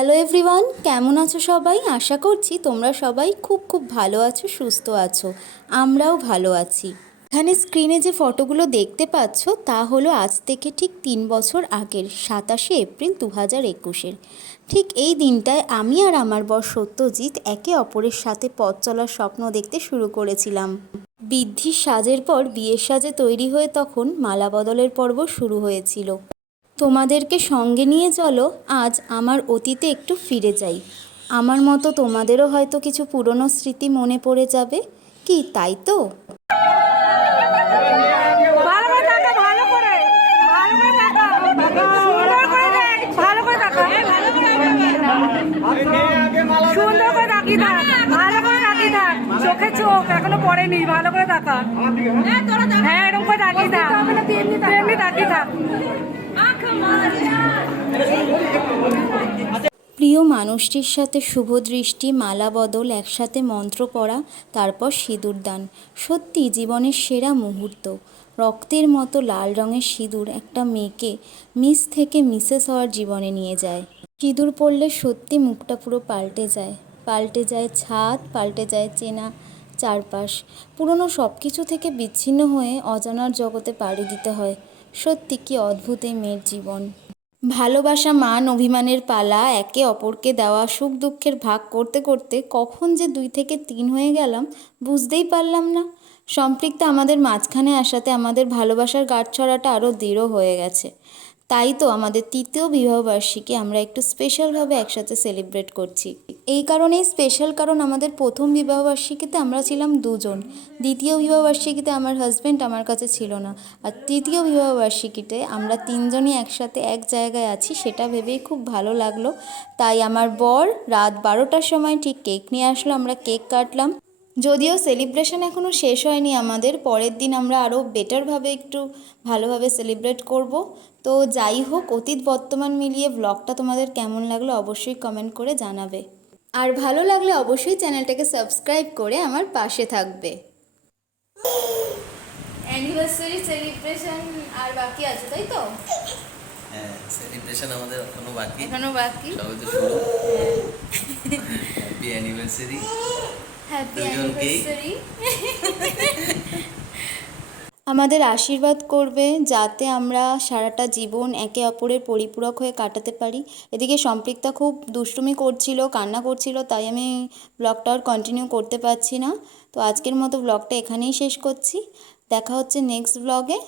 Hello everyone, কেমন আছো সবাই? আশা করছি তোমরা সবাই খুব খুব ভালো আছো, সুস্থ আছো। আমরাও ভালো আছি। এখানে স্ক্রিনে যে ফটোগুলো দেখতে পাচ্ছ তা হলো আজ থেকে ঠিক 3 বছর আগের 27 এপ্রিল 2021-এর। ঠিক এই দিনটায় আমি আর আমার বর সত্যজিৎ একে অপরের সাথে পথ চলার স্বপ্ন দেখতে শুরু করেছিলাম। বৃদ্ধির সাজের পর বিয়ের সাজে তৈরি হয়ে তখন মালা বদলের পর্ব শুরু হয়েছিল। তোমাদেরকে সঙ্গে নিয়ে চলো আজ আমার অতীতে একটু ফিরে যাই। আমার মতো তোমাদেরও হয়তো কিছু পুরনো স্মৃতি মনে পড়ে যাবে, কি তাই তো? চোখে চোখ এখনো পড়েনি, ভালো করে তাকা। হ্যাঁ, এরকম করে তাকিয়ে থাক, তেমনি তাকিয়ে থাক। প্রিয় মানুষটির সাথে শুভ দৃষ্টি, মালা বদল, একসাথে মন্ত্র পড়া, তারপর সিঁদুর দান, সত্যি জীবনের সেরা মুহূর্ত। রক্তের মতো লাল রঙের সিঁদুর একটা মেয়েকে মিস থেকে মিসেস হওয়ার জীবনে নিয়ে যায়। সিঁদুর পড়লে সত্যি মুখটা পুরো পাল্টে যায়, পাল্টে যায় ছাদ, পাল্টে যায় চেনা চারপাশ। পুরনো সব কিছু থেকে বিচ্ছিন্ন হয়ে অজানার জগতে পাড়ি দিতে হয়। সত্যি কি অদ্ভুত এই মেয়ের জীবন। ভালোবাসা, মান, অভিমানের পালা, একে অপরকে দেওয়া সুখ দুঃখের ভাগ করতে করতে কখন যে 2 থেকে 3 হয়ে গেলাম বুঝতেই পারলাম না। সম্পৃক্ত আমাদের মাঝখানে আসাতে আমাদের ভালোবাসার গাঁটছড়াটা আরও দৃঢ় হয়ে গেছে। তাই তো আমাদের 3য় বিবাহবার্ষিকী আমরা একটু স্পেশালভাবে একসাথে সেলিব্রেট করছি। এই কারণেই স্পেশাল, কারণ আমাদের প্রথম বিবাহবার্ষিকীতে আমরা ছিলাম 2 জন, দ্বিতীয় বিবাহবার্ষিকীতে আমার হাজব্যান্ড আমার কাছে ছিল না, আর তৃতীয় বিবাহবার্ষিকীতে আমরা 3 জনই একসাথে এক জায়গায় আছি, সেটা ভেবেই খুব ভালো লাগলো। তাই আমার বর রাত 12টার সময় ঠিক কেক নিয়ে আসলো, আমরা কেক কাটলাম। যদিও সেলিব্রেশন এখনও শেষ হয়নি আমাদের, পরের দিন আমরা আরও বেটারভাবে একটু ভালোভাবে সেলিব্রেট করব। তো যাই হোক, অতীত বর্তমান মিলিয়ে ব্লগটা তোমাদের কেমন লাগলো অবশ্যই কমেন্ট করে জানাবে। আর ভালো লাগলে অবশ্যই চ্যানেলটাকে সাবস্ক্রাইব করে আমার পাশে থাকবে। অ্যানিভার্সারি সেলিব্রেশন আর বাকি আছে, তাই তো? হ্যাঁ, সেলিব্রেশন আমাদের এখনো বাকি, সবে তো শুরু। Happy anniversary. Happy anniversary. আমাদের আশীর্বাদ করবে যাতে আমরা সারাটা জীবন একে অপরের পরিপূরক হয়ে কাটাতে পারি। এদিকে সম্পৃক্তা খুব দুষ্টুমি করছিল, কান্না করছিল, তাই আমি ব্লগটা আর কন্টিনিউ করতে পারছি না। তো আজকের মতো ব্লগটা এখানেই শেষ করছি। দেখা হচ্ছে নেক্সট ব্লগে।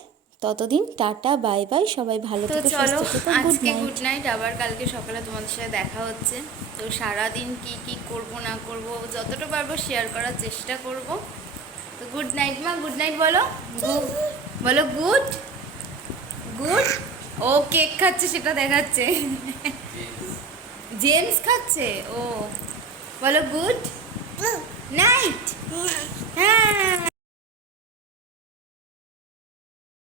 ততদিন টাটা, বাই বাই, সবাই ভালো থেকো, সুস্থ থেকো, গুড নাইট। আবার কালকে সকালে তোমাদের সাথে দেখা হচ্ছে। তো সারাদিন কি কি করব না করব যতটা পারবো শেয়ার করার চেষ্টা করব। তো গুড নাইট মা, গুড নাইট বলো, বলো গুড গুড। ও কেক খাচ্ছে সেটা দেখাচ্ছে, জেমস খাচ্ছে ও। বলো গুড নাইট। হ্যাঁ।